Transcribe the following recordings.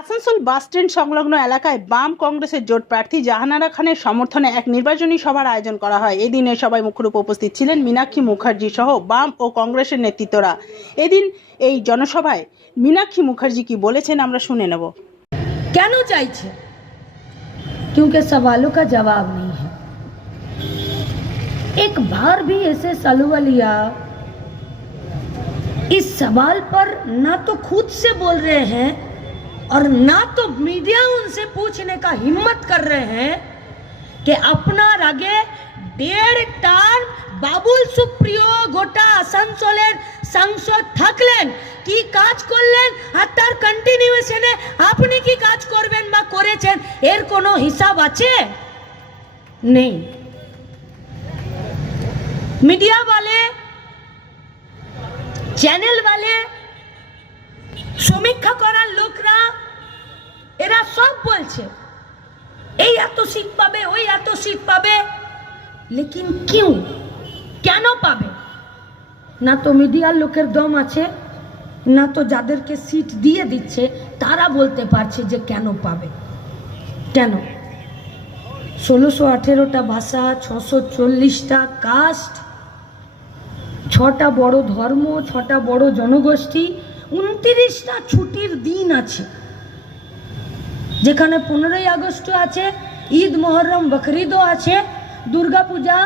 Asansol bus stand সংলগ্ন এলাকায় বাম কংগ্রেসের জোট প্রার্থী জাহানারা খানের সমর্থনে এক নির্বাচনী সভার আয়োজন করা হয় এদিন এ সভায় মুখ্যরূপে উপস্থিত ছিলেন মীনাক্ষী মুখার্জি সহ বাম ও কংগ্রেসের নেতৃত্বরা এদিন এই জনসভায় মীনাক্ষী মুখার্জি কি বলেছেন আমরা শুনে নেব কেন চাইছে क्योंकि सवालों का जवाब नहीं है एक बार भी ऐसे सलवा लिया इस सवाल पर ना तो खुद से बोल रहे हैं और ना तो मीडिया उनसे पूछने का हिम्मत कर रहे हैं कि अपना আগে দেড় টার্ম বাবুল সুপ্রিয় গোটা আসানসোলের সাংসদ থাকলেন কি কাজ করলেন আর তার কন্টিনিউশনে আপনি কি কাজ করবেন বা করেছেন এর কোনো হিসাব আছে নেই मीडिया वाले চ্যানেল वाले সমীক্ষা করার লোকরা এরা সব বলছে, এই এত সিট পাবে, ওই এত সিট পাবে, লেকিন কিউ কেন পাবে? না তো মিডিয়ার লোকের দম আছে, না তো যাদেরকে সিট দিয়ে দিচ্ছে, তারা বলতে পারছে যে কেন পাবে। কেন? ষোলোশো আঠেরোটা ভাষা, ছশো চল্লিশটা কাস্ট ছটা বড় ধর্ম, ছটা বড় জনগোষ্ঠী, উনত্রিশটা ছুটির দিন আছে। যেখানে পনেরোই আগস্ট আছে, ঈদ মহরম বকরিদও আছে, দুর্গা পূজা,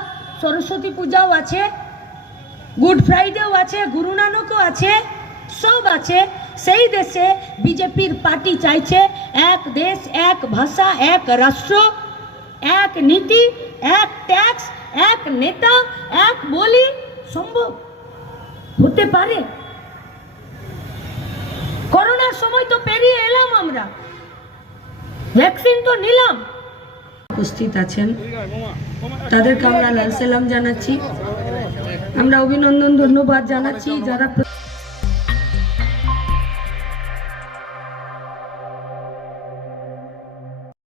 সরস্বতী পূজাও আছে, গুড ফ্রাইডেও আছে, গুরু নানকও আছে, সব আছে। সেই দেশে বিজেপির পার্টি চাইছে, এক দেশ, এক ভাষা, এক রাষ্ট্র, এক নীতি, এক ট্যাক্স, এক নেতা, এক বলি, সম্ভব হতে পারে? করোনার সময় তো পেরিয়ে এলাম আমরা। ভ্যাকসিন তো নিলাম। উপস্থিত আছেন। তাদেরকে আমরা লাল সালাম জানাচ্ছি। আমরা অভিনন্দন, ধন্যবাদ জানাচ্ছি যারা